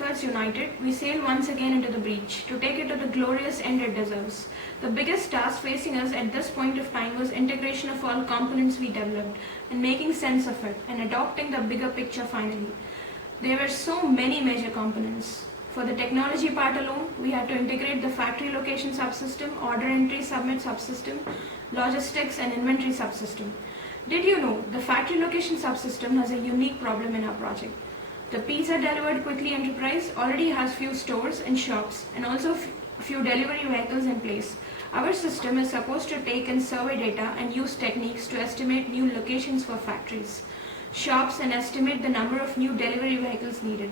efforts united, we sail once again into the breach to take it to the glorious end it deserves. The biggest task facing us at this point of time was integration of all components we developed and making sense of it and adopting the bigger picture finally. There were so many major components. For the technology part alone, we had to integrate the factory location subsystem, order entry submit subsystem, logistics and inventory subsystem. Did you know the factory location subsystem has a unique problem in our project? The Pizza Delivered Quickly enterprise already has few stores and shops and also few delivery vehicles in place. Our system is supposed to take in survey data and use techniques to estimate new locations for factories, shops and estimate the number of new delivery vehicles needed.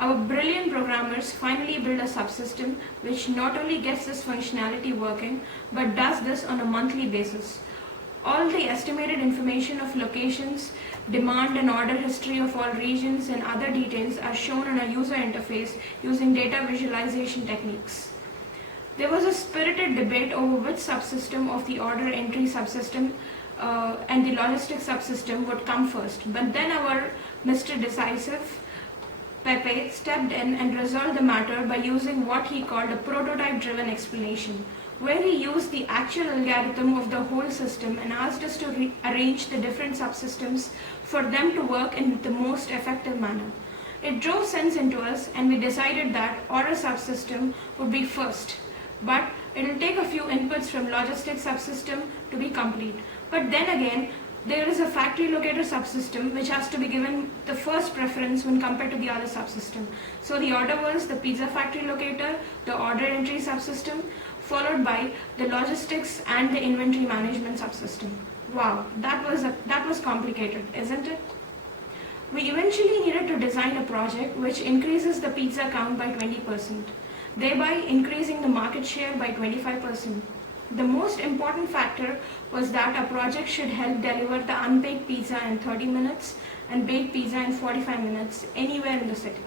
Our brilliant programmers finally build a subsystem which not only gets this functionality working but does this on a monthly basis. All the estimated information of locations, demand and order history of all regions and other details are shown on a user interface using data visualization techniques. There was a spirited debate over which subsystem of the order entry subsystem and the logistics subsystem would come first, but then our Mr. Decisive, Pepe, stepped in and resolved the matter by using what he called a prototype-driven explanation, where he used the actual algorithm of the whole system and asked us to arrange the different subsystems for them to work in the most effective manner. It drove sense into us and we decided that order subsystem would be first, but it will take a few inputs from logistics subsystem to be complete. But then again, there is a factory locator subsystem which has to be given the first preference when compared to the other subsystem. So the order was the pizza factory locator, the order entry subsystem, followed by the logistics and the inventory management subsystem. Wow, that was complicated, isn't it? We eventually needed to design a project which increases the pizza count by 20%, thereby increasing the market share by 25%. The most important factor was that our project should help deliver the unbaked pizza in 30 minutes and baked pizza in 45 minutes anywhere in the city.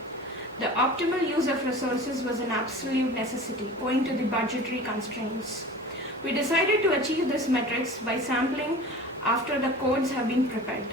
The optimal use of resources was an absolute necessity owing to the budgetary constraints. We decided to achieve this metrics by sampling after the codes have been prepared.